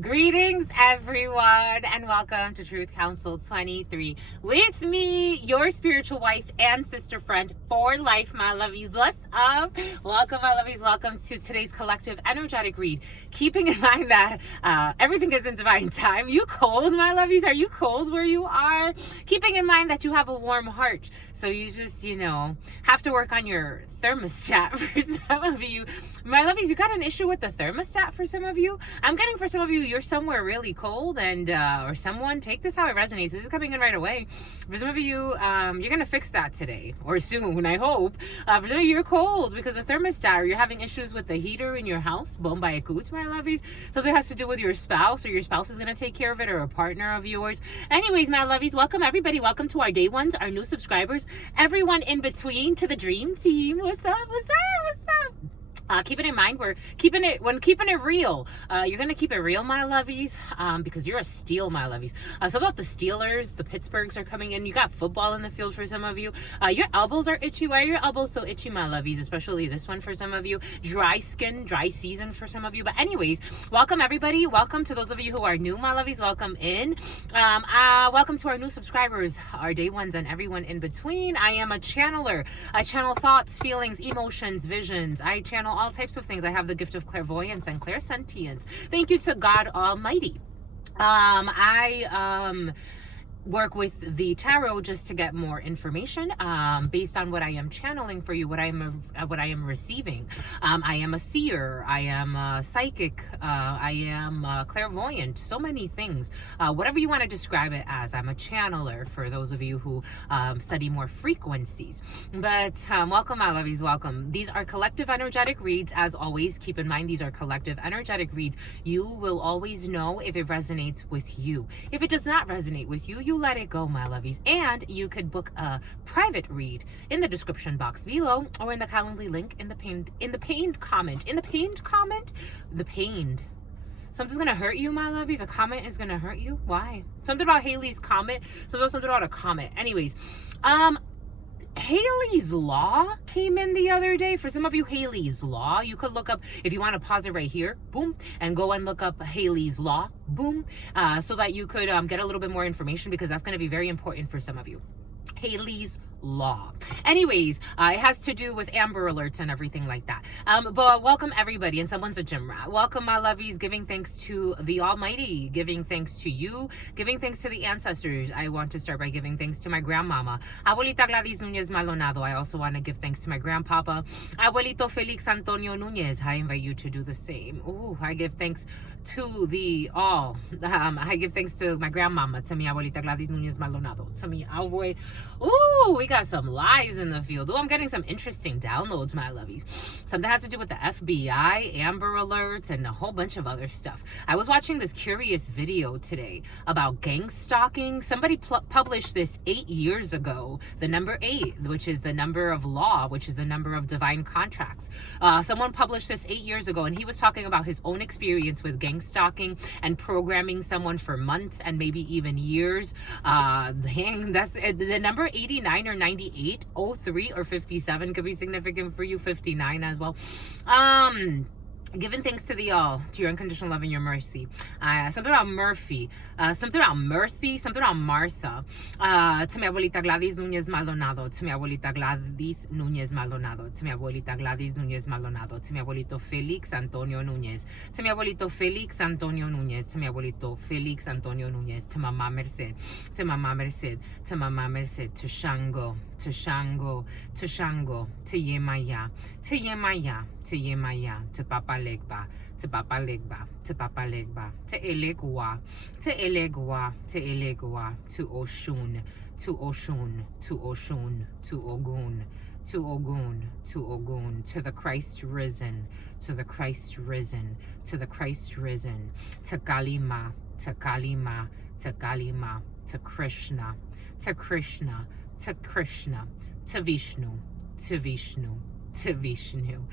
Greetings, everyone, and welcome to Truth Council 23 with me, your spiritual wife and sister friend for life, my lovies. What's up? Welcome, my lovies. Welcome to today's collective energetic read. Keeping in mind that everything is in divine time. You cold, my lovies? Are you cold where you are? Keeping in mind that you have a warm heart. So you just, have to work on your thermostat for some of you. My lovies, you got an issue with the thermostat for some of you? I'm getting for some of you, you're somewhere really cold and, or someone, take this how it resonates. This is coming in right away. For some of you, you're going to fix that today or soon, I hope. For some of you, you're cold because of thermostat, or you're having issues with the heater in your house. Bomba ekut, my lovies. Something has to do with your spouse, or your spouse is going to take care of it, or a partner of yours. Anyways, my lovies, welcome everybody. Welcome to our day ones, our new subscribers, everyone in between, to the dream team. What's up? What's up? What's up? Keep it in mind, we're keeping it real. You're gonna keep it real, my lovies, because you're a steal, my lovies. So about the Steelers, the Pittsburghs are coming in. You got football in the field for some of you. Your elbows are itchy. Why are your elbows so itchy, my lovies? Especially this one for some of you. Dry skin, dry season for some of you. But anyways, welcome everybody. Welcome to those of you who are new, my lovies. Welcome in. Welcome to our new subscribers, our day ones, and everyone in between. I am a channeler. I channel thoughts, feelings, emotions, visions. I channel all types of things. I have the gift of clairvoyance and clairsentience. Thank you to God Almighty. I work with the tarot just to get more information based on what I am channeling for you, what I am receiving. I am a seer, I am a psychic, I am a clairvoyant, so many things. Whatever you want to describe it as, I'm a channeler for those of you who study more frequencies. But welcome, my lovies, welcome. These are collective energetic reads. As always, keep in mind, these are collective energetic reads. You will always know if it resonates with you. If it does not resonate with you, you let it go, my lovies. And you could book a private read in the description box below, or in the Calendly link in the pained comment. Something's gonna hurt you, my lovies. A comment is gonna hurt you. Why? Something about Haley's comment. Something about a comment. Anyways, Haley's Law came in the other day. For some of you, Haley's Law, you could look up, if you want to pause it right here, boom, and go and look up Haley's Law, boom, so that you could get a little bit more information, because that's going to be very important for some of you. Haley's Law. Anyways, it has to do with Amber Alerts and everything like that. But welcome everybody, and someone's a gym rat. Welcome, my lovies, giving thanks to the Almighty, giving thanks to you, giving thanks to the ancestors. I want to start by giving thanks to my grandmama, Abuelita Gladys Nunez Maldonado. I also want to give thanks to my grandpapa, Abuelito Felix Antonio Nunez. I invite you to do the same. Ooh, I give thanks to the all. I give thanks to my grandmama, to mi Abuelita Gladys Nunez Maldonado, to mi abue. Ooh, we got some lives in the field. Oh, I'm getting some interesting downloads, my lovies. Something has to do with the FBI, Amber Alerts, and a whole bunch of other stuff. I was watching this curious video today about gang stalking. Somebody published this 8 years ago, the number 8, which is the number of law, which is the number of divine contracts. Someone published this 8 years ago, and he was talking about his own experience with gang stalking and programming someone for months and maybe even years. Dang, that's the number 89 or 98, 03 or 57 could be significant for you. 59 as well. Giving thanks to the all, to your unconditional love and your mercy. Something about Murphy, something about Murphy, something about Martha. To mi abuelita Gladys Nunez Maldonado, to mi abuelita Gladys Nunez Maldonado, to mi abuelita Gladys Nunez Maldonado, to mi abuelito Felix Antonio Nunez, to mi abuelito Felix Antonio Nunez, to mi abuelito Felix Antonio Nunez, to Mama Merced, to Mama Merced, to Mama Merced, to Shango, to Shango, to Shango, to Yemaya, to Yemaya, to Yemaya, to Papa Legba, to Papa Legba, to Papa Legba, to Elegua, to Elegua, to Elegua, to Oshun, to Oshun, to Oshun, to Ogun, to Ogun, to Ogun, to the Christ risen, to the Christ risen, to the Christ risen, to Kalima, to Kalima, to Kalima, to Krishna, to Krishna, to Krishna, to Vishnu, to Vishnu, to Vishnu,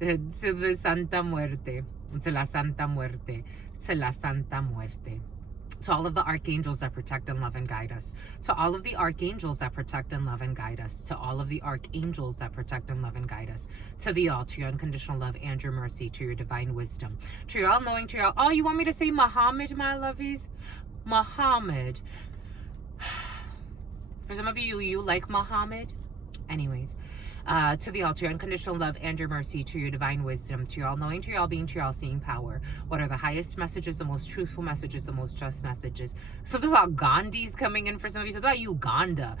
to the Santa Muerte, to la Santa Muerte, to la Santa Muerte. To all of the archangels that protect and love and guide us. To all of the archangels that protect and love and guide us. To all of the archangels that protect and love and guide us. To the all, to your unconditional love and your mercy, to your divine wisdom, to your all-knowing, to your all... Oh, you want me to say Muhammad, my lovies? Muhammad. For some of you, you like Muhammad? Anyways. To the all, to your unconditional love and your mercy, to your divine wisdom, to your all-knowing, to your all-being, to your all-seeing power. What are the highest messages, the most truthful messages, the most just messages? Something about Gandhi's coming in for some of you. Something about Uganda.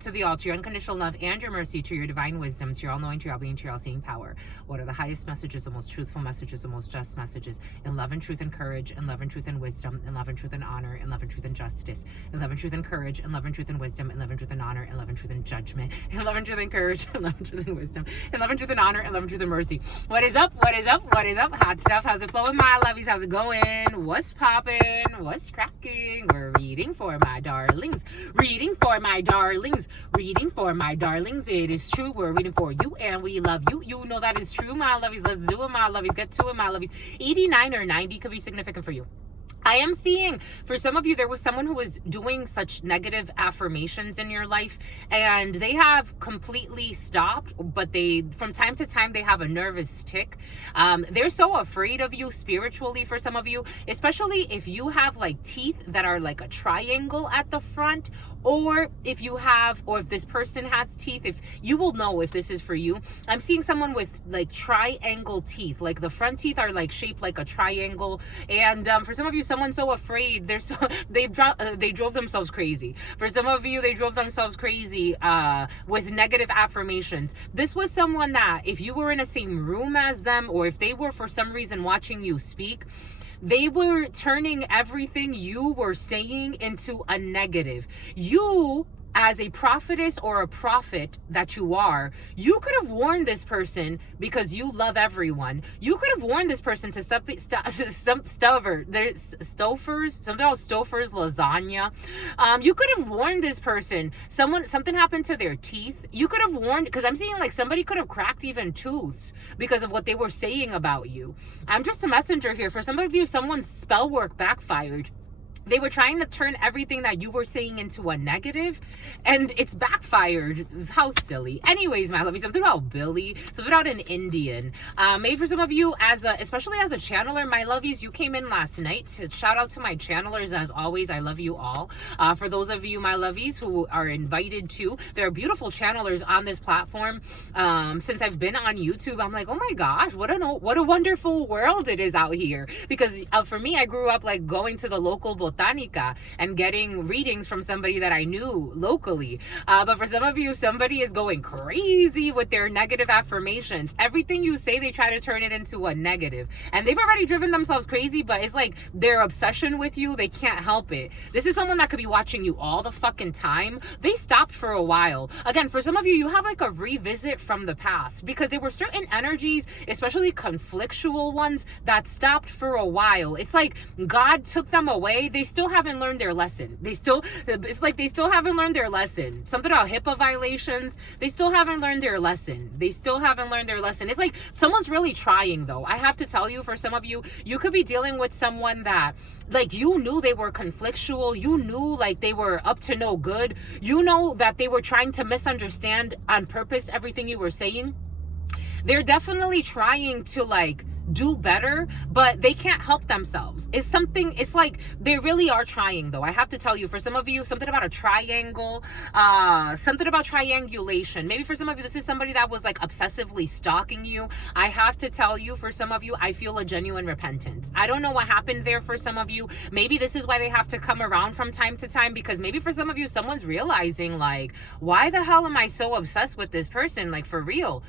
To the all, to your unconditional love and your mercy, to your divine wisdom, to your all-knowing, to your all-being, to your all-seeing power. What are the highest messages, the most truthful messages, the most just messages? In love and truth and courage, in love and truth and wisdom, in love and truth and honor, in love and truth and justice, in love and truth and courage, in love and truth and wisdom, in love and truth and honor, in love and truth and judgment, in love and truth and courage, in love and truth and wisdom, in love and truth and honor, and love and truth and mercy. What is up? What is up? What is up? Hot stuff. How's it flowing, my lovies? How's it going? What's popping? What's cracking? We're reading for my darlings. Reading for my darlings. Reading for my darlings. It is true. We're reading for you, and we love you. You know that is true, my lovies. Let's do it, my lovies. Get to it, my lovies. 89 or 90 could be significant for you. I am seeing, for some of you, there was someone who was doing such negative affirmations in your life, and they have completely stopped, but from time to time, they have a nervous tick. They're so afraid of you spiritually for some of you, especially if you have like teeth that are like a triangle at the front, or if this person has teeth, if you will know if this is for you. I'm seeing someone with like triangle teeth, like the front teeth are like shaped like a triangle, and for some of you, someone's so afraid, they drove themselves crazy. For some of you, they drove themselves crazy with negative affirmations. This was someone that if you were in the same room as them, or if they were for some reason watching you speak, they were turning everything you were saying into a negative. You, as a prophetess or a prophet that you are, you could have warned this person because you love everyone. You could have warned this person to Stouffer's lasagna. You could have warned this person. Something happened to their teeth. You could have warned, because I'm seeing like somebody could have cracked even tooths because of what they were saying about you. I'm just a messenger here. For some of you, someone's spell work backfired. They were trying to turn everything that you were saying into a negative, and it's backfired. How silly. Anyways, my lovey, something about Billy, something about an Indian. Maybe for some of you, especially as a channeler, my lovies, you came in last night. Shout out to my channelers, as always. I love you all. For those of you, my lovies, who are invited to, there are beautiful channelers on this platform. Since I've been on YouTube, I'm like, oh my gosh, what a wonderful world it is out here. Because for me, I grew up like going to the local botanica and getting readings from somebody that I knew locally. But for some of you, somebody is going crazy with their negative affirmations. Everything you say, they try to turn it into a negative. And they've already driven themselves crazy, but it's like their obsession with you, they can't help it. This is someone that could be watching you all the fucking time. They stopped for a while. Again, for some of you, you have like a revisit from the past, because there were certain energies, especially conflictual ones, that stopped for a while. It's like God took them away. They still haven't learned their lesson. It's like they still haven't learned their lesson. Something about HIPAA violations. They still haven't learned their lesson. It's like someone's really trying, though. I have to tell you, for some of you, you could be dealing with someone that, like, you knew they were conflictual. You knew like they were up to no good. You know that they were trying to misunderstand on purpose everything you were saying. They're definitely trying to like do better, but they can't help themselves. It's like they really are trying, though. I have to tell you, for some of you, something about a triangle, something about triangulation. Maybe for some of you, this is somebody that was like obsessively stalking you. I have to tell you, for some of you, I feel a genuine repentance. I don't know what happened there for some of you. Maybe this is why they have to come around from time to time, because maybe for some of you, someone's realizing like, why the hell am I so obsessed with this person? Like, for real.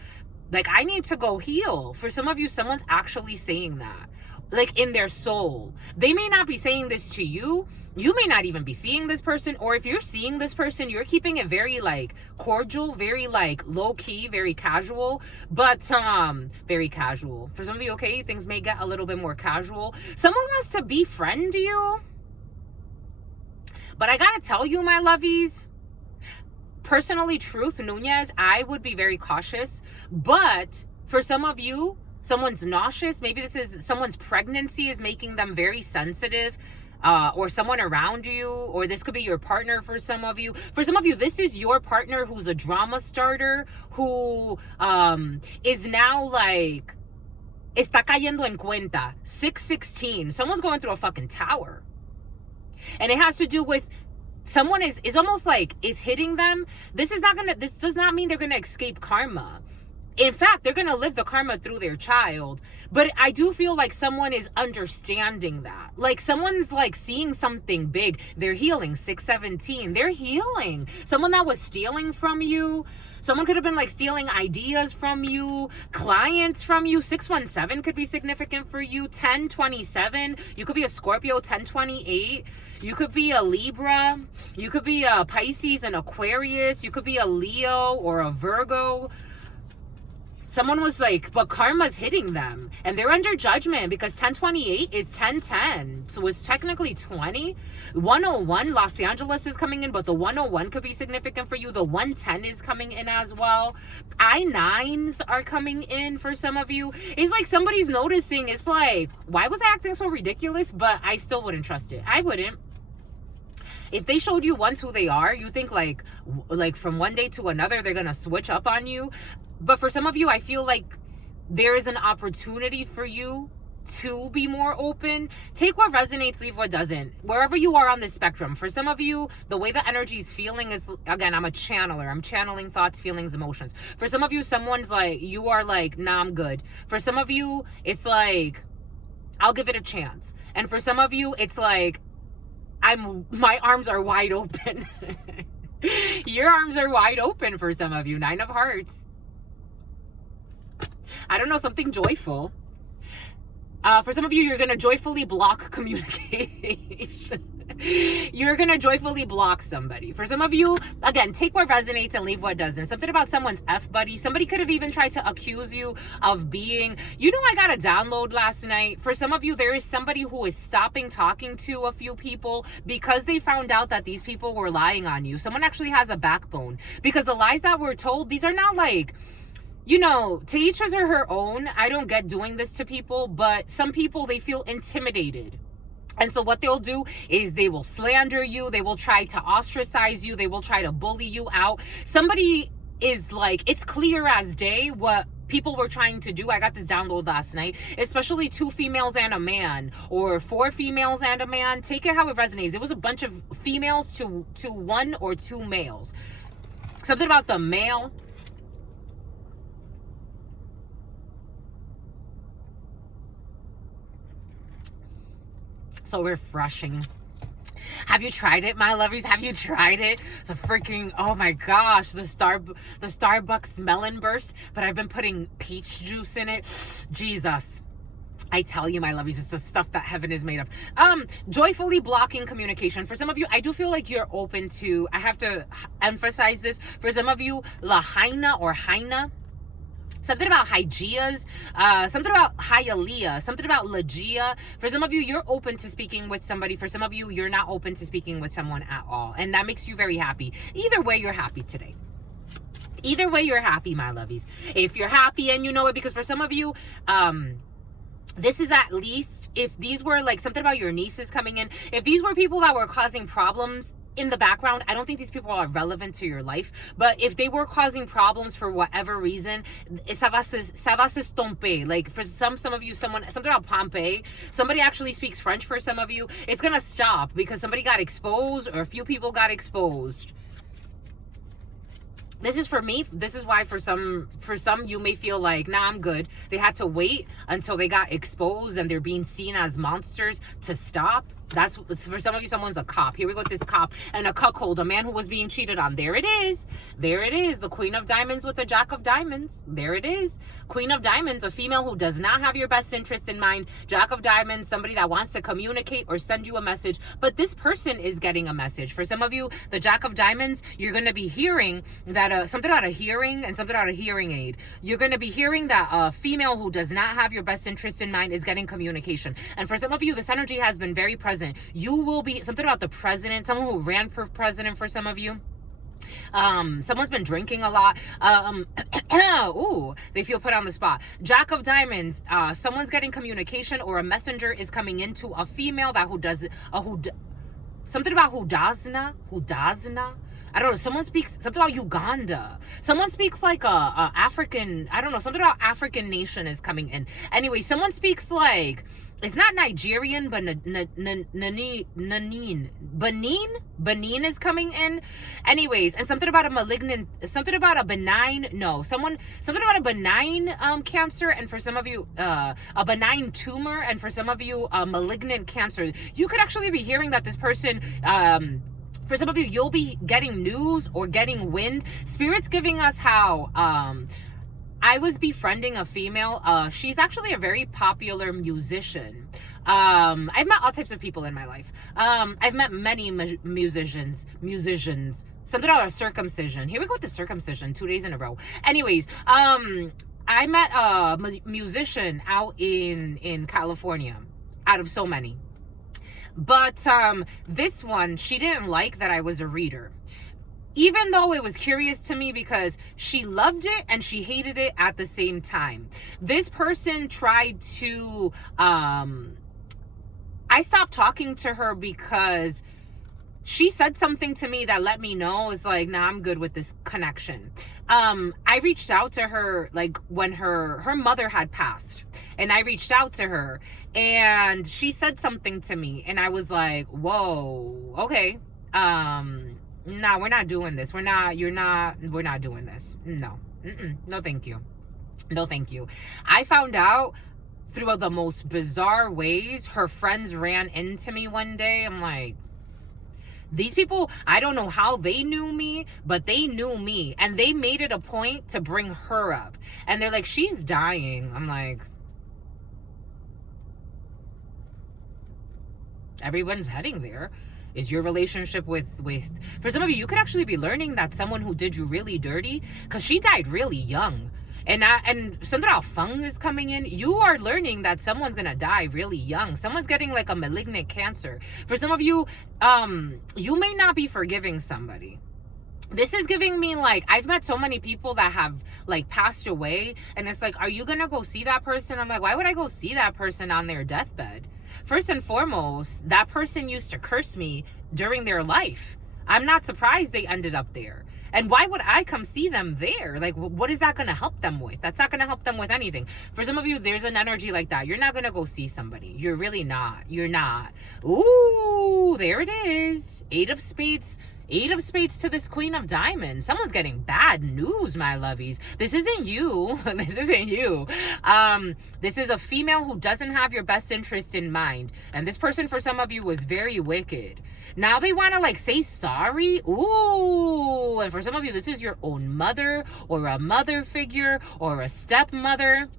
Like, I need to go heal. For some of you, someone's actually saying that, like, in their soul. They may not be saying this to you. You may not even be seeing this person. Or if you're seeing this person, you're keeping it very, like, cordial, very, like, low-key, very casual. But, very casual. For some of you, okay, things may get a little bit more casual. Someone wants to befriend you. But I gotta tell you, my lovies, personally, Truth Nunez, I would be very cautious. But for some of you, someone's nauseous. Maybe this is someone's pregnancy is making them very sensitive. or someone around you, or this could be your partner for some of you. For some of you, this is your partner who's a drama starter, who is now like, está cayendo en cuenta. 616. Someone's going through a fucking tower. And it has to do with someone is almost like is hitting them. This does not mean they're gonna escape karma. In fact, they're going to live the karma through their child. But I do feel like someone is understanding that. Like someone's like seeing something big. They're healing. 617. They're healing. Someone that was stealing from you. Someone could have been like stealing ideas from you, clients from you. 617 could be significant for you. 1027. You could be a Scorpio. 1028. You could be a Libra. You could be a Pisces, an Aquarius. You could be a Leo or a Virgo. Someone was like, but karma's hitting them. And they're under judgment because 1028 is 1010. So it's technically 20. 101, Los Angeles is coming in, but the 101 could be significant for you. The 110 is coming in as well. I-9s are coming in for some of you. It's like somebody's noticing. It's like, why was I acting so ridiculous? But I still wouldn't trust it. I wouldn't. If they showed you once who they are, you think like from one day to another, they're going to switch up on you. But for some of you, I feel like there is an opportunity for you to be more open. Take what resonates, leave what doesn't. Wherever you are on the spectrum. For some of you, the way the energy is feeling is, again, I'm a channeler. I'm channeling thoughts, feelings, emotions. For some of you, someone's like, you are like, nah, I'm good. For some of you, it's like, I'll give it a chance. And for some of you, it's like, my arms are wide open. Your arms are wide open for some of you. 9 of Hearts. I don't know, something joyful. For some of you, you're going to joyfully block communication. You're going to joyfully block somebody. For some of you, again, take what resonates and leave what doesn't. Something about someone's F-buddy. Somebody could have even tried to accuse you of being, I got a download last night. For some of you, there is somebody who is stopping talking to a few people because they found out that these people were lying on you. Someone actually has a backbone. Because the lies that were told, these are not like, to each his or her own. I don't get doing this to people, but some people, they feel intimidated. And so what they'll do is they will slander you. They will try to ostracize you. They will try to bully you out. Somebody is like, it's clear as day what people were trying to do. I got this download last night, especially 2 females and a man, or 4 females and a man. Take it how it resonates. It was a bunch of females to 1 or 2 males. Something about the male. So refreshing. Have you tried it, my lovies? Have you tried it? The freaking, oh my gosh, the Starbucks melon burst, but I've been putting peach juice in it. Jesus. I tell you, my lovies, it's the stuff that heaven is made of. Joyfully blocking communication. For some of you, I do feel like you're open to, I have to emphasize this. For some of you, Lahaina or Haina. Something about Hygeias, something about Hyalea, something about Legia. For some of you, you're open to speaking with somebody. For some of you, you're not open to speaking with someone at all. And that makes you very happy. Either way, you're happy today. Either way, you're happy, my lovies. If you're happy and you know it, because for some of you, this is at least, if these were like something about your nieces coming in, if these were people that were causing problems in the background, I don't think these people are relevant to your life. But if they were causing problems for whatever reason, ça va se estomper. Like for some of you, something about Pompeii, somebody actually speaks French for some of you, it's gonna stop because somebody got exposed or a few people got exposed. This is for me. This is why for some you may feel like, nah, I'm good. They had to wait until they got exposed and they're being seen as monsters to stop. That's for some of you, someone's a cop. Here we go with this cop and a cuckold, a man who was being cheated on. There it is. There it is. The Queen of Diamonds with the Jack of Diamonds. There it is. Queen of Diamonds, a female who does not have your best interest in mind. Jack of Diamonds, somebody that wants to communicate or send you a message. But this person is getting a message. For some of you, the Jack of Diamonds, you're going to be hearing that something about a hearing and something about a hearing aid. You're going to be hearing that a female who does not have your best interest in mind is getting communication. And for some of you, this energy has been very present. You will be, something about the president, someone who ran for president for some of you. Someone's been drinking a lot. Ooh, they feel put on the spot. Jack of Diamonds. Someone's getting communication, or a messenger is coming into a female that something about Hudazna. I don't know. Someone speaks something about Uganda. Someone speaks like a African. I don't know. Something about African nation is coming in. Anyway, someone speaks like, it's not Nigerian, but Benin is coming in. Anyways, and something about a benign cancer, and for some of you, a benign tumor, and for some of you, a malignant cancer. You could actually be hearing that this person, for some of you, you'll be getting news or getting wind. Spirit's giving us how, I was befriending a female. She's actually a very popular musician. I've met all types of people in my life. I've met many musicians. Something about a circumcision. Here we go with the circumcision, 2 days in a row. Anyways, I met a musician out in California, out of so many. But this one, she didn't like that I was a reader. Even though it was curious to me, because she loved it and she hated it at the same time. This person tried to, I stopped talking to her because she said something to me that let me know, it's like, nah, I'm good with this connection. I reached out to her like when her mother had passed, and I reached out to her and she said something to me, and I was like, whoa, okay. Nah, we're not doing this. We're not doing this. No. No, thank you. No, thank you. I found out through the most bizarre ways. Her friends ran into me one day. I'm like, these people, I don't know how they knew me, but they knew me. And they made it a point to bring her up. And they're like, she's dying. I'm like, everyone's heading there. Is your relationship with for some of you could actually be learning that someone who did you really dirty, because she died really young. And something about Feng is coming in. You are learning that someone's gonna die really young. Someone's getting like a malignant cancer. For some of you, you may not be forgiving somebody. This is giving me like, I've met so many people that have like passed away, and it's like, are you gonna go see that person? I'm like, why would I go see that person on their deathbed? First and foremost, that person used to curse me during their life. I'm not surprised they ended up there. And why would I come see them there? Like, what is that going to help them with? That's not going to help them with anything. For some of you, there's an energy like that. You're not going to go see somebody. You're really not. You're not. Ooh, there it is. 8 of Spades. 8 of Spades to this Queen of Diamonds. Someone's getting bad news, my lovies. This isn't you. This isn't you. This is a female who doesn't have your best interest in mind. And this person, for some of you, was very wicked. Now they want to like say sorry. Ooh. And for some of you, this is your own mother, or a mother figure, or a stepmother,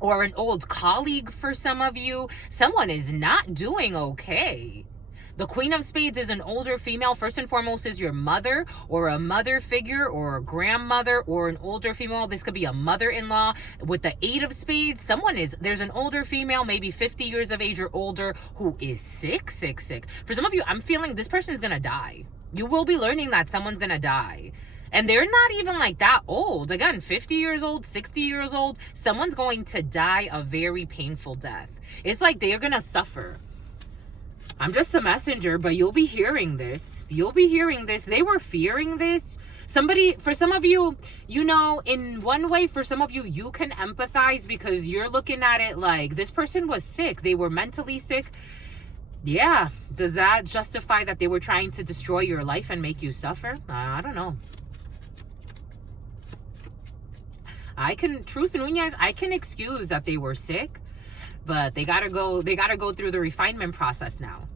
or an old colleague. For some of you, someone is not doing okay. The Queen of Spades is an older female. First and foremost is your mother, or a mother figure, or a grandmother, or an older female. This could be a mother-in-law. With the 8 of Spades, there's an older female, maybe 50 years of age or older, who is sick. For some of you, I'm feeling this person is going to die. You will be learning that someone's going to die. And they're not even like that old. Again, 50 years old, 60 years old. Someone's going to die a very painful death. It's like they're going to suffer. I'm just a messenger, but you'll be hearing this. You'll be hearing this. They were fearing this. For some of you, you know, in one way, for some of you, you can empathize because you're looking at it like this person was sick. They were mentally sick. Yeah. Does that justify that they were trying to destroy your life and make you suffer? I don't know. Truth Nunez, I can excuse that they were sick. But they gotta go through the refinement process now.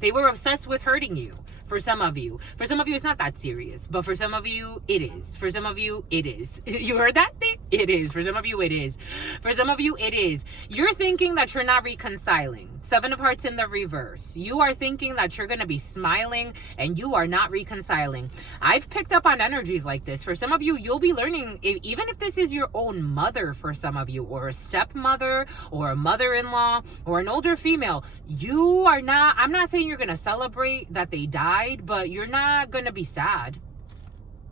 They were obsessed with hurting you. For some of you. For some of you, it's not that serious. But for some of you, it is. For some of you, it is. You heard that? It is. For some of you, it is. For some of you, it is. You're thinking that you're not reconciling. 7 of Hearts in the reverse. You are thinking that you're going to be smiling and you are not reconciling. I've picked up on energies like this. For some of you, you'll be learning, even if this is your own mother for some of you, or a stepmother, or a mother-in-law, or an older female, you are not, I'm not saying you're going to celebrate that they died, but you're not going to be sad.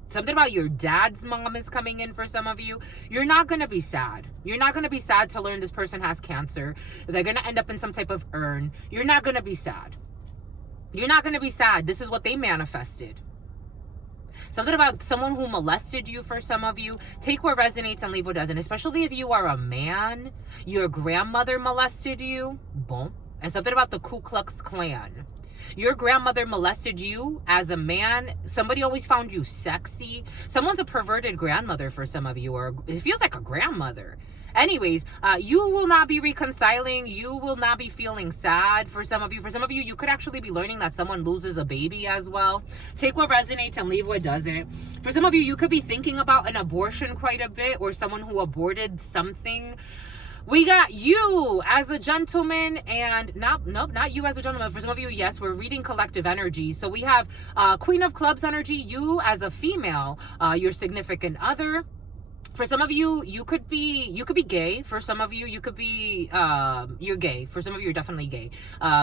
Something about your dad's mom is coming in for some of you. You're not going to be sad. You're not going to be sad to learn this person has cancer. They're going to end up in some type of urn. You're not going to be sad. You're not going to be sad. This is what they manifested. Something about someone who molested you for some of you. Take what resonates and leave what doesn't. Especially if you are a man. Your grandmother molested you. Boom. And something about the Ku Klux Klan. Your grandmother molested you as a man. Somebody always found you sexy. Someone's a perverted grandmother for some of you, or it feels like a grandmother. Anyways, you will not be reconciling. You will not be feeling sad for some of you. For some of you, you could actually be learning that someone loses a baby as well. Take what resonates and leave what doesn't. For some of you, you could be thinking about an abortion quite a bit, or someone who aborted something. We got you as a gentleman, and not you as a gentleman. For some of you, yes, we're reading collective energy. So we have Queen of Clubs energy, you as a female, your significant other. For some of you, you could be gay. For some of you, you could be you're gay. For some of you, you're definitely gay.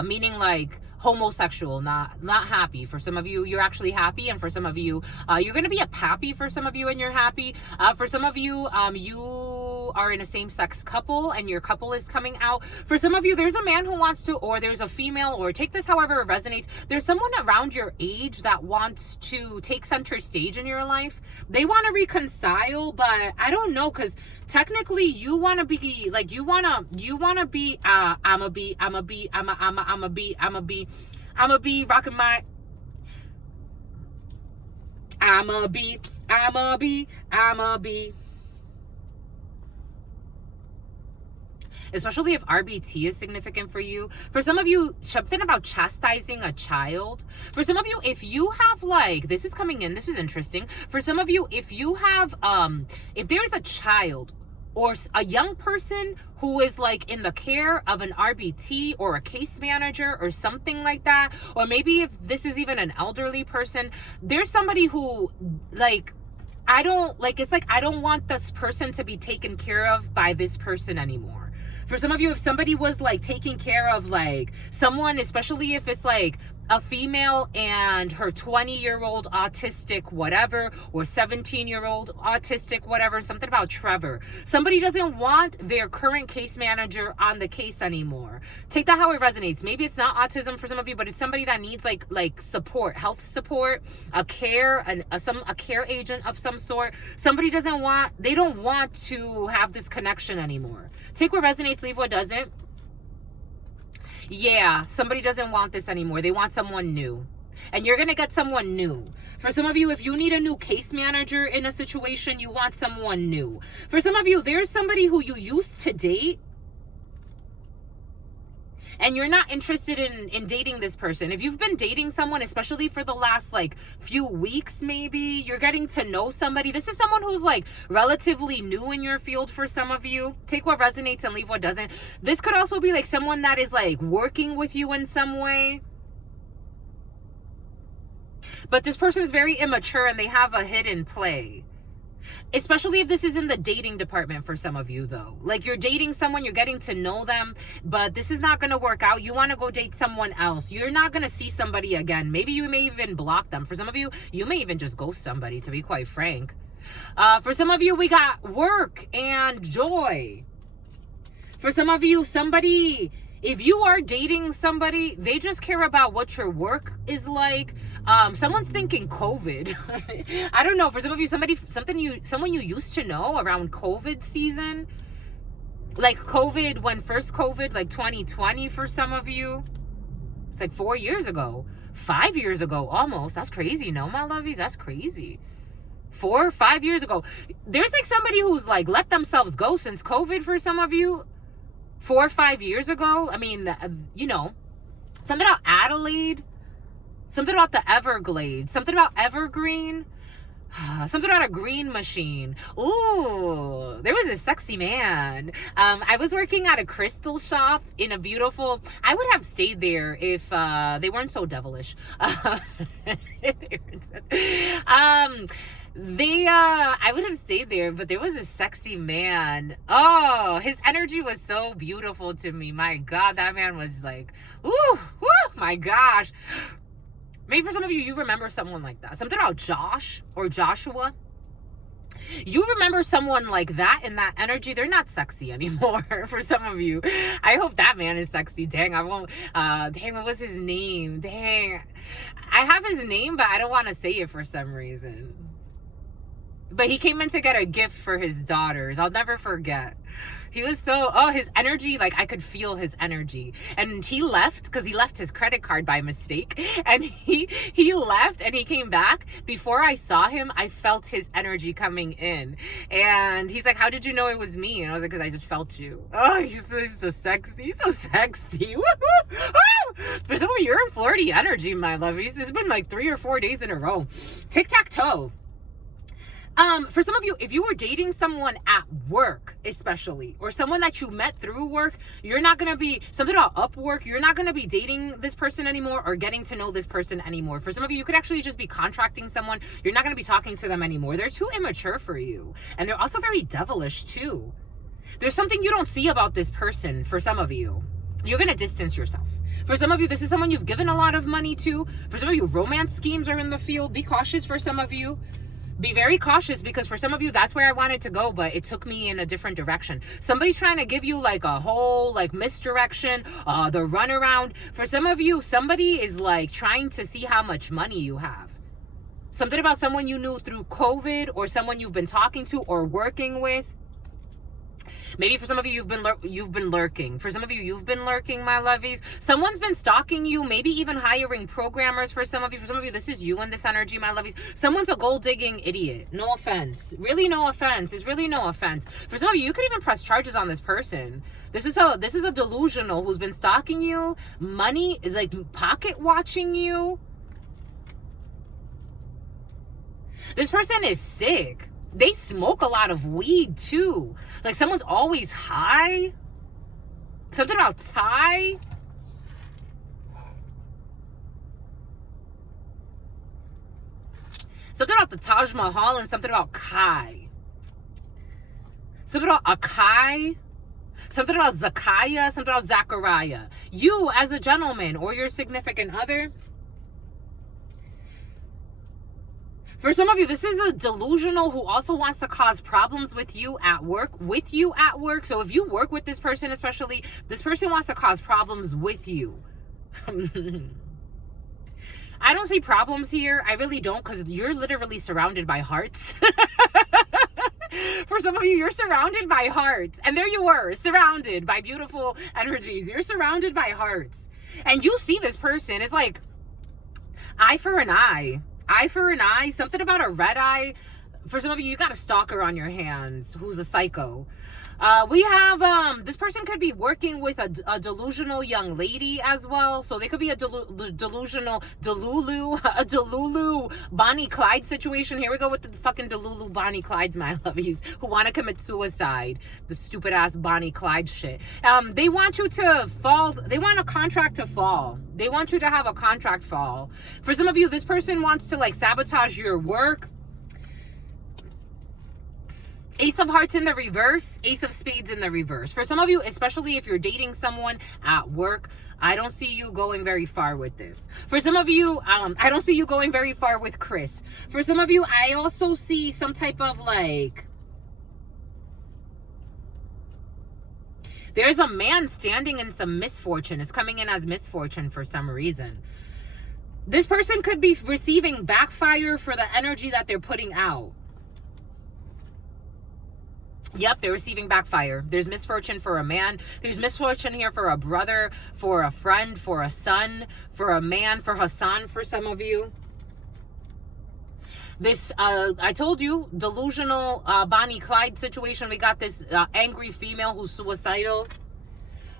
Meaning like homosexual, not happy. For some of you, you're actually happy, and for some of you, you're gonna be a pappy. For some of you, and you're happy. For some of you, you are in a same-sex couple, and your couple is coming out. For some of you, there's a man who wants to, or there's a female, or take this however it resonates. There's someone around your age that wants to take center stage in your life. They want to reconcile, but I don't know, because technically you want to be like, you want to be I'ma be rocking my I'ma be. Especially if RBT is significant for you. For some of you, something about chastising a child. For some of you, if you have like, this is coming in, this is interesting. For some of you, if you have, if there's a child or a young person who is like in the care of an RBT or a case manager or something like that, or maybe if this is even an elderly person, there's somebody who like, I don't want this person to be taken care of by this person anymore. For some of you, if somebody was like taking care of like someone, especially if it's like a female and her 20-year-old autistic whatever, or 17-year-old autistic whatever, something about Trevor. Somebody doesn't want their current case manager on the case anymore. Take that how it resonates. Maybe it's not autism for some of you, but it's somebody that needs like support, health support, a care agent of some sort. Somebody they don't want to have this connection anymore. Take what resonates, leave what doesn't. Yeah, somebody doesn't want this anymore. They want someone new. And you're going to get someone new. For some of you, if you need a new case manager in a situation, you want someone new. For some of you, there's somebody who you used to date, and you're not interested in dating this person. If you've been dating someone, especially for the last like few weeks, maybe you're getting to know somebody. This is someone who's like relatively new in your field for some of you. Take what resonates and leave what doesn't. This could also be like someone that is like working with you in some way. But this person's very immature and they have a hidden play. Especially if this is in the dating department for some of you, though. Like, you're dating someone, you're getting to know them, but this is not going to work out. You want to go date someone else. You're not going to see somebody again. Maybe you may even block them. For some of you, you may even just ghost somebody, to be quite frank. For some of you, we got work and joy. For some of you, if you are dating somebody, they just care about what your work is like. Someone's thinking COVID. I don't know. For some of you, someone you used to know around COVID season, like COVID, when first COVID, like 2020 for some of you. It's like 4 years ago, 5 years ago, almost. That's crazy. No, my lovies, that's crazy. 4 or 5 years ago. There's like somebody who's like let themselves go since COVID for some of you. 4 or 5 years ago. I mean, you know, something about Adelaide, something about the Everglades, something about Evergreen, something about a green machine. Ooh, there was a sexy man. I was working at a crystal shop in a beautiful, I would have stayed there if they weren't so devilish. I would have stayed there, but there was a sexy man. Oh, his energy was so beautiful to me. My God, that man was like, ooh, my gosh. Maybe for some of you, you remember someone like that. Something about Josh or Joshua. You remember someone like that in that energy. They're not sexy anymore for some of you. I hope that man is sexy. Dang, I won't. Dang, what was his name? Dang. I have his name, but I don't want to say it for some reason. But he came in to get a gift for his daughters. I'll never forget. He was so, his energy, like I could feel his energy. And he left because he left his credit card by mistake. And he left and he came back. Before I saw him, I felt his energy coming in. And he's like, how did you know it was me? And I was like, because I just felt you. Oh, he's so sexy. He's so sexy. For some of you, you're in Flirty energy, my lovies. It's been like 3 or 4 days in a row. Tic-tac-toe. For some of you, if you were dating someone at work, especially, or someone that you met through work, you're not going to be, something about Upwork, you're not going to be dating this person anymore or getting to know this person anymore. For some of you, you could actually just be contracting someone. You're not going to be talking to them anymore. They're too immature for you. And they're also very devilish too. There's something you don't see about this person for some of you. You're going to distance yourself. For some of you, this is someone you've given a lot of money to. For some of you, romance schemes are in the field. Be cautious for some of you. Be very cautious because for some of you, that's where I wanted to go, but it took me in a different direction. Somebody's trying to give you like a whole like misdirection, the runaround. For some of you, somebody is like trying to see how much money you have. Something about someone you knew through COVID or someone you've been talking to or working with. Maybe for some of you, you've been lurking. For some of you, you've been lurking, my lovies. Someone's been stalking you, maybe even hiring programmers for some of you. For some of you, this is you in this energy, my lovies. Someone's a gold-digging idiot. No offense. Really no offense. It's really no offense. For some of you, you could even press charges on this person. This is a delusional who's been stalking you, money, like pocket watching you. This person is sick. They smoke a lot of weed too. Like someone's always high. Something about Thai. Something about the Taj Mahal and something about Kai. Something about Akai. Something about Zakaya. Something about Zachariah. You as a gentleman or your significant other. For some of you, this is a delusional who also wants to cause problems with you at work. So if you work with this person, especially, this person wants to cause problems with you. I don't see problems here. I really don't, because you're literally surrounded by hearts. For some of you, you're surrounded by hearts. And there you were, surrounded by beautiful energies. You're surrounded by hearts. And you see this person. It's like eye for an eye. Eye for an eye, something about a red eye. For some of you, you got a stalker on your hands who's a psycho. We have, this person could be working with a delusional young lady as well. So they could be a delusional, a Delulu Bonnie Clyde situation. Here we go with the fucking Delulu Bonnie Clydes, my lovies, who want to commit suicide. The stupid ass Bonnie Clyde shit. They want you to fall. They want a contract to fall. They want you to have a contract fall. For some of you, this person wants to like sabotage your work. Ace of Hearts in the reverse, Ace of Spades in the reverse. For some of you, especially if you're dating someone at work, I don't see you going very far with this. For some of you, I don't see you going very far with Chris. For some of you, I also see some type of like... There's a man standing in some misfortune. It's coming in as misfortune for some reason. This person could be receiving backfire for the energy that they're putting out. Yep, they're receiving backfire. There's misfortune for a man. There's misfortune here for a brother, for a friend, for a son, for a man, for Hassan, for some of you. This, I told you, delusional Bonnie Clyde situation. We got this angry female who's suicidal,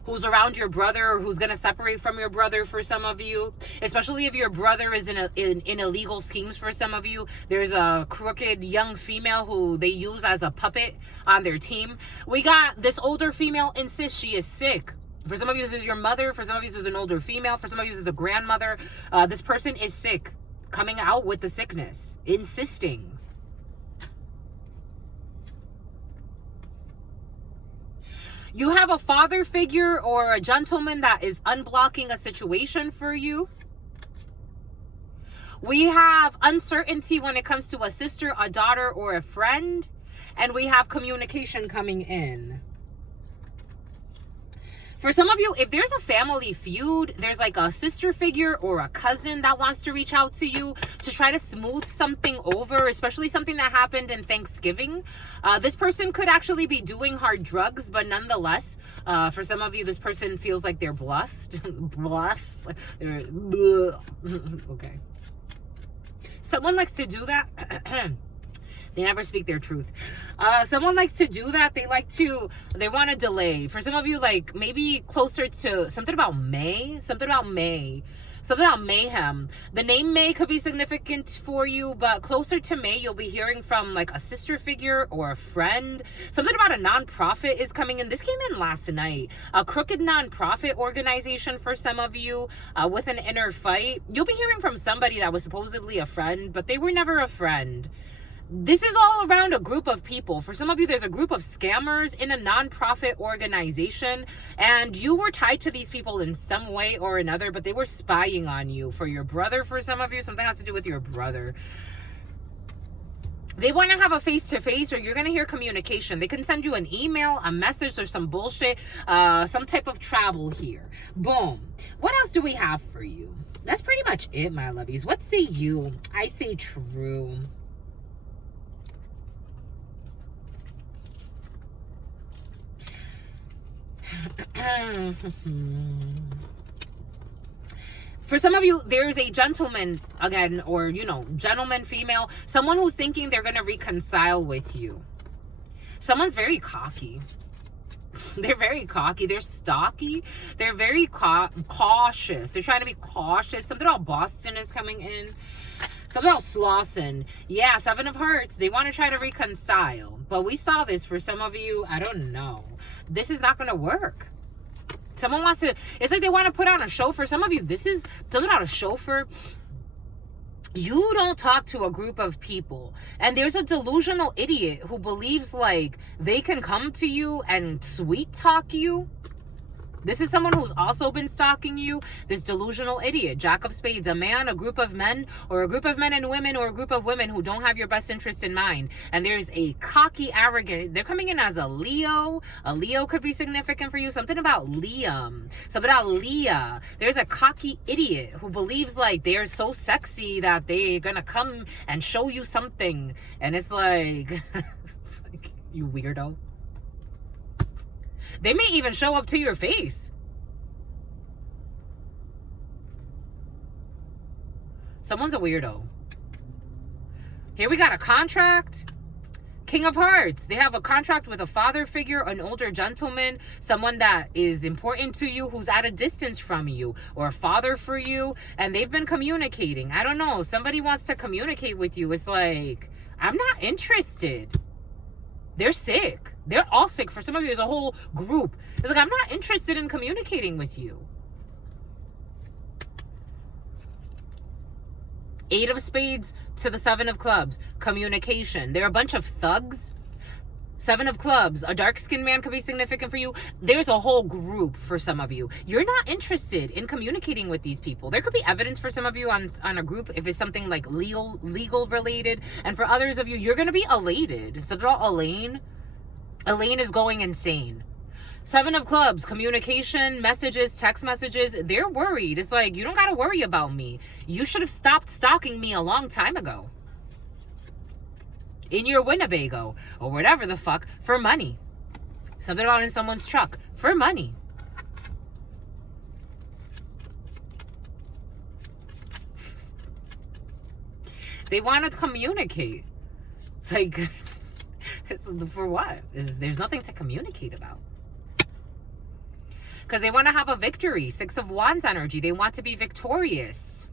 who's around your brother, or who's going to separate from your brother for some of you. Especially if your brother is in illegal schemes for some of you. There's a crooked young female who they use as a puppet on their team. We got this older female insists she is sick. For some of you, this is your mother. For some of you, this is an older female. For some of you, this is a grandmother. This person is sick, coming out with the sickness, insisting. You have a father figure or a gentleman that is unblocking a situation for you. We have uncertainty when it comes to a sister, a daughter, or a friend. And we have communication coming in. For some of you, if there's a family feud, there's like a sister figure or a cousin that wants to reach out to you to try to smooth something over, especially something that happened in Thanksgiving. This person could actually be doing hard drugs, but nonetheless, for some of you, this person feels like they're blessed. Blessed. Okay. Someone likes to do that. They never speak their truth. Someone likes to do that. They want to delay. For some of you, like maybe closer to something about May. Something about mayhem. The name May could be significant for you, but closer to May, you'll be hearing from like a sister figure or a friend. Something about a nonprofit is coming in. This came in last night. A crooked nonprofit organization for some of you with an inner fight. You'll be hearing from somebody that was supposedly a friend, but they were never a friend. This is all around a group of people. For some of you, there's a group of scammers in a nonprofit organization, and you were tied to these people in some way or another, but they were spying on you. For your brother, for some of you, something has to do with your brother. They want to have a face-to-face, or you're going to hear communication. They can send you an email, a message, or some bullshit, some type of travel here. Boom. What else do we have for you? That's pretty much it, my lovies. What say you? I say true. For some of you, there's a gentleman, again, or, gentleman, female, someone who's thinking they're going to reconcile with you. Someone's very cocky. They're very cocky. They're stocky. They're very cautious. They're trying to be cautious. Something about Boston is coming in. Something about Slauson. Yeah, 7 of Hearts. They want to try to reconcile. But we saw this for some of you. I don't know. This is not going to work. Someone wants to, it's like they want to put on a show. For some of you, this is something about a chauffeur. You don't talk to a group of people, and there's a delusional idiot who believes like they can come to you and sweet talk you. This is someone who's also been stalking you. This delusional idiot, Jack of Spades, a man, a group of men, or a group of men and women, or a group of women who don't have your best interest in mind. And there's a cocky, arrogant, they're coming in as a Leo. A Leo could be significant for you. Something about Liam. Something about Leah. There's a cocky idiot who believes like they're so sexy that they're gonna come and show you something. And it's like, you weirdo. They may even show up to your face. Someone's a weirdo. Here we got a contract. King of Hearts. They have a contract with a father figure, an older gentleman, someone that is important to you, who's at a distance from you, or a father for you, and they've been communicating. I don't know. Somebody wants to communicate with you. It's like, I'm not interested. They're sick. They're all sick. For some of you, there's a whole group. It's like, I'm not interested in communicating with you. 8 of Spades to the 7 of Clubs. Communication. They're a bunch of thugs. 7 of Clubs. A dark-skinned man could be significant for you. There's a whole group for some of you. You're not interested in communicating with these people. There could be evidence for some of you on a group if it's something like legal related. And for others of you, you're going to be elated. It's about Elaine. Elaine is going insane. 7 of Clubs, communication, messages, text messages. They're worried. It's like, you don't got to worry about me. You should have stopped stalking me a long time ago. In your Winnebago or whatever the fuck for money. Something about in someone's truck for money. They want to communicate. It's like, for what? There's nothing to communicate about. Because they want to have a victory. 6 of Wands energy. They want to be victorious.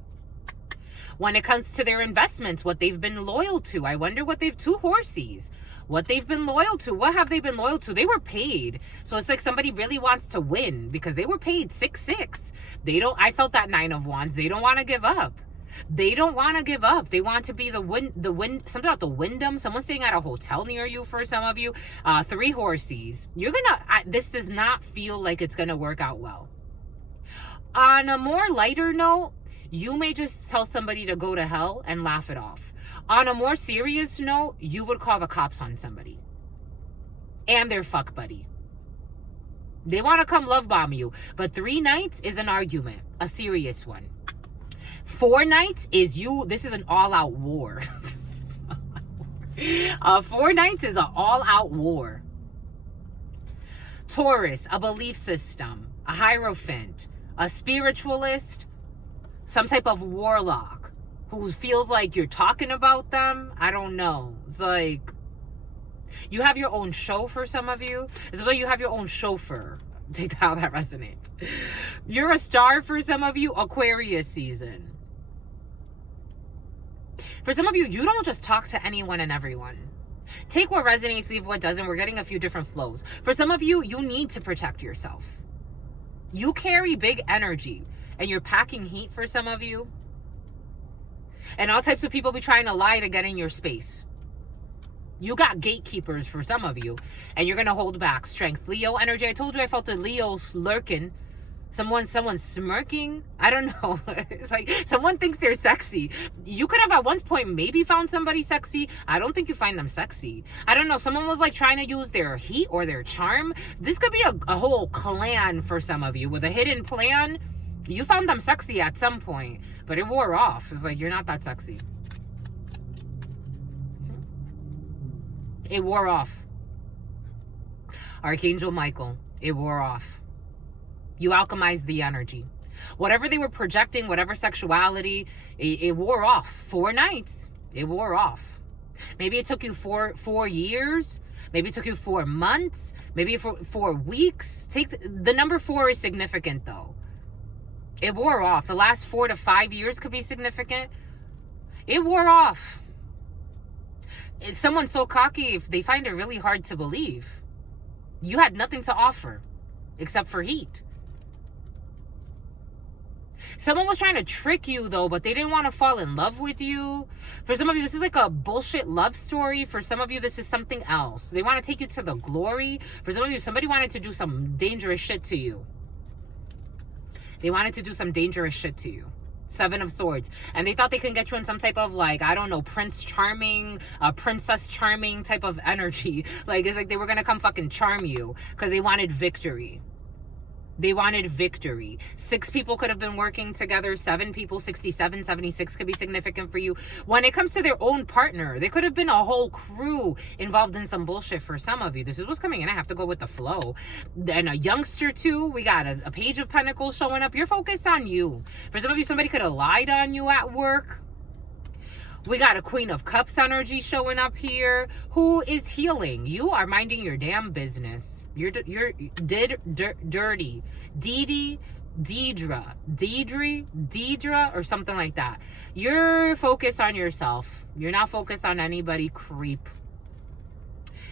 When it comes to their investments, what they've been loyal to. I wonder what they've, 2 horsies. What they've been loyal to. What have they been loyal to? They were paid. So it's like somebody really wants to win because they were paid 6-6. I felt that 9 of Wands. They don't want to give up. They don't want to give up. They want to be the wind, something about the Wyndham. Someone staying at a hotel near you for some of you. 3 horsies. This does not feel like it's going to work out well. On a more lighter note, You may just tell somebody to go to hell and laugh it off. On a more serious note, you would call the cops on somebody and their fuck buddy. They want to come love bomb you, but 3 nights is an argument, a serious one. 4 nights is this is an all-out war. 4 nights is an all-out war. Taurus, a belief system, a hierophant, a spiritualist, some type of warlock who feels like you're talking about them. I don't know. It's like you have your own show for some of you. It's like you have your own chauffeur. Take how that resonates. You're a star for some of you, Aquarius season. For some of you, you don't just talk to anyone and everyone. Take what resonates, leave what doesn't. We're getting a few different flows. For some of you, you need to protect yourself. You carry big energy and you're packing heat for some of you. And all types of people be trying to lie to get in your space. You got gatekeepers for some of you, and you're going to hold back. Strength. Leo energy. I told you I felt a Leo lurking. Someone smirking. I don't know. It's like someone thinks they're sexy. You could have at one point maybe found somebody sexy. I don't think you find them sexy. I don't know. Someone was like trying to use their heat or their charm. This could be a whole clan for some of you with a hidden plan. You found them sexy at some point, but it wore off. It's like, you're not that sexy. It wore off. Archangel Michael, it wore off. You alchemized the energy. Whatever they were projecting, whatever sexuality, it wore off. 4 nights, it wore off. Maybe it took you four years. Maybe it took you 4 months. Maybe 4 weeks. The number 4 is significant though. It wore off. The last 4 to 5 years could be significant. It wore off. Someone's so cocky, if they find it really hard to believe. You had nothing to offer except for heat. Someone was trying to trick you though, but they didn't want to fall in love with you. For some of you, this is like a bullshit love story. For some of you, this is something else. They want to take you to the glory. For some of you, somebody wanted to do some dangerous shit to you. They wanted to do some dangerous shit to you. 7 of Swords. And they thought they could get you in some type of like, I don't know, Prince Charming, Princess Charming type of energy. Like, it's like they were going to come fucking charm you because they wanted victory. They wanted victory. 6 people could have been working together. 7 people, 67, 76 could be significant for you. When it comes to their own partner, there could have been a whole crew involved in some bullshit for some of you. This is what's coming in. I have to go with the flow. And a youngster too. We got a Page of Pentacles showing up. You're focused on you. For some of you, somebody could have lied on you at work. We got a Queen of Cups energy showing up here. Who is healing? You are minding your damn business. You're dirty. Deidre, or something like that. You're focused on yourself. You're not focused on anybody. Creep.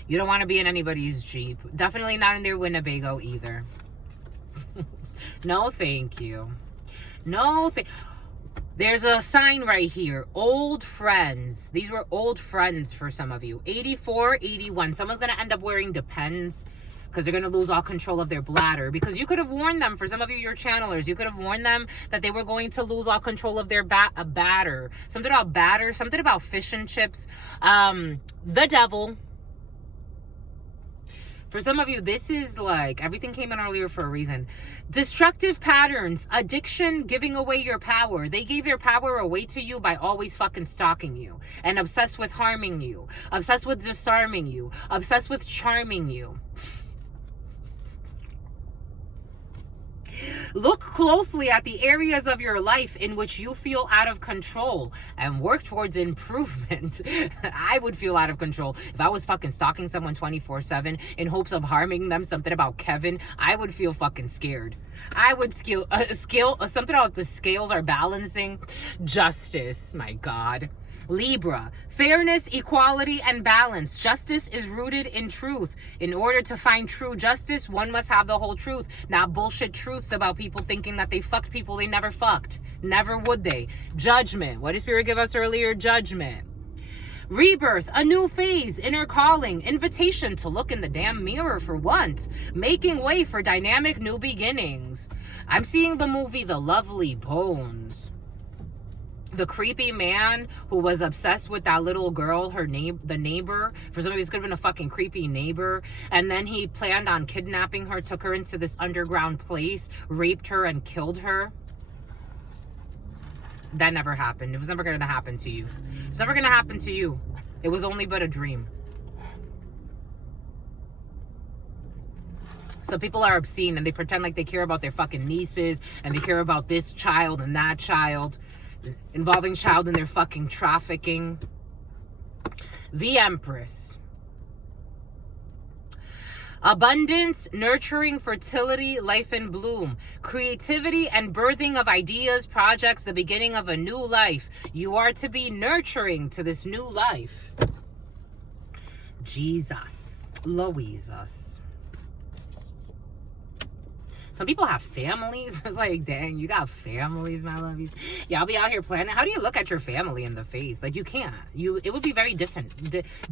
You don't want to be in anybody's Jeep. Definitely not in their Winnebago either. No, thank you. No, there's a sign right here. Old friends. These were old friends for some of you. 84, 81. Someone's going to end up wearing Depends because they're going to lose all control of their bladder. Because you could have warned them. For some of you, your channelers, you could have warned them that they were going to lose all control of their batter. Something about batter. Something about fish and chips. The devil. For some of you, this is like, everything came in earlier for a reason. Destructive patterns, addiction, giving away your power. They gave their power away to you by always fucking stalking you and obsessed with harming you, obsessed with disarming you, obsessed with charming you. Look closely at the areas of your life in which you feel out of control and work towards improvement. I would feel out of control if I was fucking stalking someone 24/7 in hopes of harming them. Something about Kevin, I would feel fucking scared. I would something about the scales are balancing. Justice, my God. Libra, fairness, equality, and balance. Justice is rooted in truth. In order to find true justice, one must have the whole truth, not bullshit truths about people thinking that they fucked people they never fucked. Never would they. Judgment. What did Spirit give us earlier? Judgment. Rebirth, a new phase, inner calling, invitation to look in the damn mirror for once, making way for dynamic new beginnings. I'm seeing the movie The Lovely Bones. The creepy man who was obsessed with that little girl, the neighbor. For some of you, this could have been a fucking creepy neighbor. And then he planned on kidnapping her, took her into this underground place, raped her, and killed her. That never happened. It was never going to happen to you. It's never going to happen to you. It was only but a dream. So people are obscene and they pretend like they care about their fucking nieces and they care about this child and that child, involving child in their fucking trafficking. The Empress. Abundance, nurturing, fertility, life in bloom, creativity and birthing of ideas, projects, the beginning of a new life. You are to be nurturing to this new life. Jesus, Louises. Some people have families. It's like, dang, you got families, my lovies. Yeah, I'll be out here planning. How do you look at your family in the face? Like, you can't. It would be very different.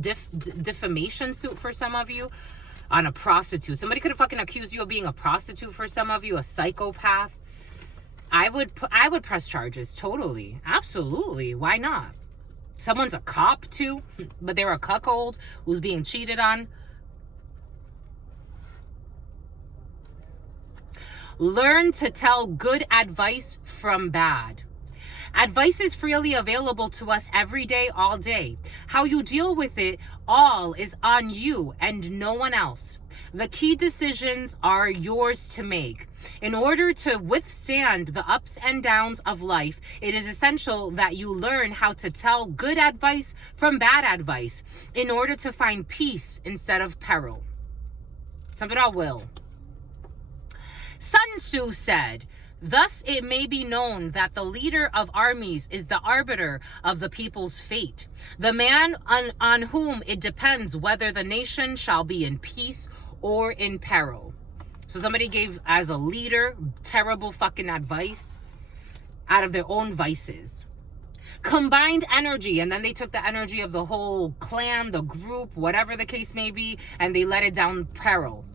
Defamation suit for some of you on a prostitute. Somebody could have fucking accused you of being a prostitute for some of you, a psychopath. I would press charges, totally. Absolutely. Why not? Someone's a cop too, but they're a cuckold who's being cheated on. Learn to tell good advice from bad. Advice is freely available to us every day, all day. How you deal with it all is on you and no one else. The key decisions are yours to make. In order to withstand the ups and downs of life, it is essential that you learn how to tell good advice from bad advice in order to find peace instead of peril. Something I will. Sun Tzu said, "Thus it may be known that the leader of armies is the arbiter of the people's fate, the man on whom it depends whether the nation shall be in peace or in peril." So somebody gave, as a leader, terrible fucking advice out of their own vices. Combined energy, and then they took the energy of the whole clan, the group, whatever the case may be, and they let it down peril.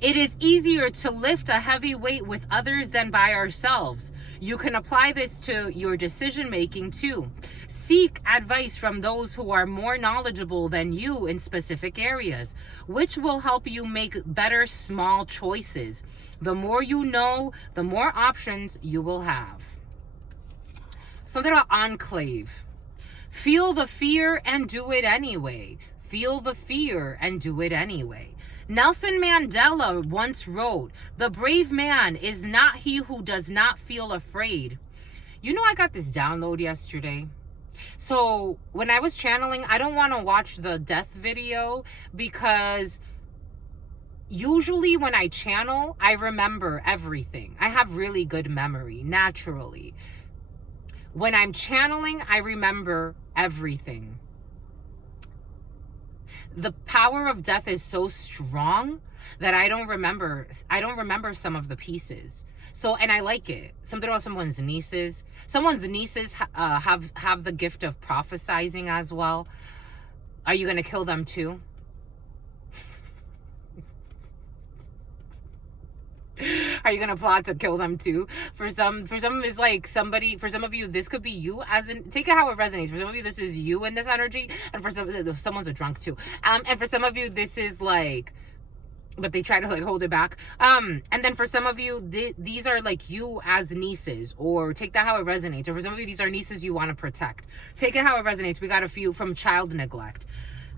It is easier to lift a heavy weight with others than by ourselves. You can apply this to your decision making too. Seek advice from those who are more knowledgeable than you in specific areas, which will help you make better small choices. The more you know, the more options you will have. Something about enclave. Feel the fear and do it anyway. Feel the fear and do it anyway. Nelson Mandela once wrote, "The brave man is not he who does not feel afraid." You know, I got this download yesterday. So when I was channeling, I don't want to watch the death video because usually when I channel, I remember everything. I have really good memory, naturally. When I'm channeling, I remember everything. The power of death is so strong that I don't remember some of the pieces. So, and I like it. Something about someone's nieces. Someone's nieces have the gift of prophesizing as well. Are you going to kill them too? Are you gonna plot to kill them too? For some it's like somebody. For some of you, this could be you. As in, take it how it resonates. For some of you, this is you in this energy, and for someone's a drunk too. And for some of you, this is like, but they try to like hold it back. And then for some of you, these are like you as nieces, or take that how it resonates. Or for some of you, these are nieces you want to protect. Take it how it resonates. We got a few from child neglect.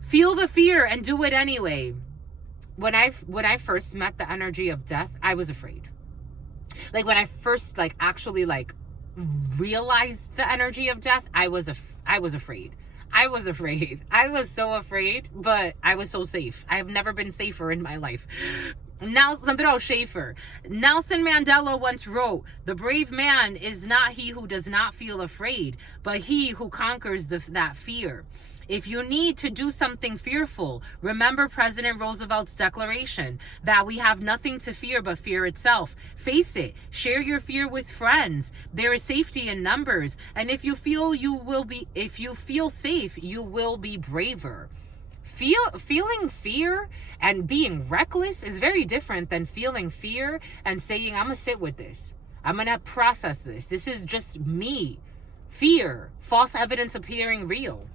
Feel the fear and do it anyway. When I first met the energy of death, I was afraid. Like when I first actually realized the energy of death, I was afraid. I was afraid. I was so afraid, but I was so safe. I have never been safer in my life. Now, something about Schaefer. Nelson Mandela once wrote, "The brave man is not he who does not feel afraid, but he who conquers that fear." If you need to do something fearful, remember President Roosevelt's declaration that we have nothing to fear but fear itself. Face it. Share your fear with friends. There is safety in numbers. And if you feel safe, you will be braver. Feeling fear and being reckless is very different than feeling fear and saying, "I'm going to sit with this. I'm going to process this. This is just me Fear, false evidence appearing real.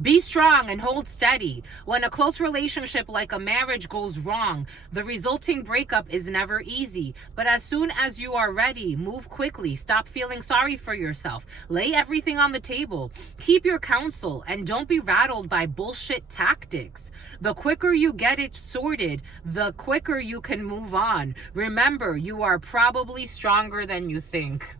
Be strong and hold steady. When a close relationship like a marriage goes wrong, the resulting breakup is never easy. But as soon as you are ready, move quickly. Stop feeling sorry for yourself. Lay everything on the table. Keep your counsel and don't be rattled by bullshit tactics. The quicker you get it sorted, the quicker you can move on. Remember, you are probably stronger than you think.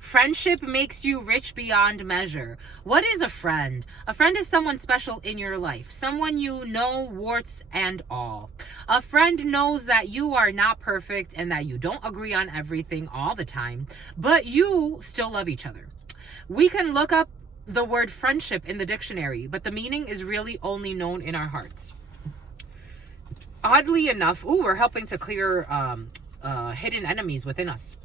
Friendship makes you rich beyond measure. What is a friend? A friend is someone special in your life, someone you know, warts and all. A friend knows that you are not perfect and that you don't agree on everything all the time, but you still love each other. We can look up the word friendship in the dictionary, but the meaning is really only known in our hearts. Oddly enough, we're helping to clear hidden enemies within us.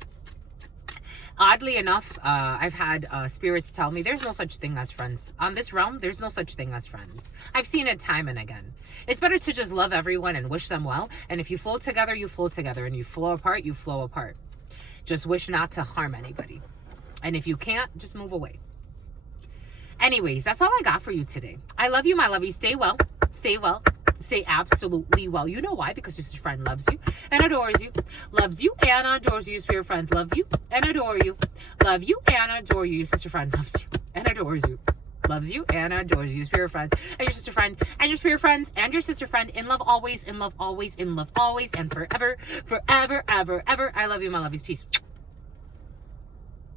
Oddly enough, I've had spirits tell me there's no such thing as friends. On this realm, there's no such thing as friends. I've seen it time and again. It's better to just love everyone and wish them well. And if you flow together, you flow together. And you flow apart, you flow apart. Just wish not to harm anybody. And if you can't, just move away. Anyways, that's all I got for you today. I love you, my lovey. Stay well. Stay well. Stay absolutely well. You know why? Because your sister friend loves you and adores you. Loves you and adores you. Your spirit friends love you and adore you. Love you and adore you. Your sister friend loves you and adores you. Loves you and adores you. Your spirit friends and your sister friend and your spirit friends and your sister friend. In love always, in love always, in love always, and forever, forever, ever, ever. I love you, my lovies. Peace.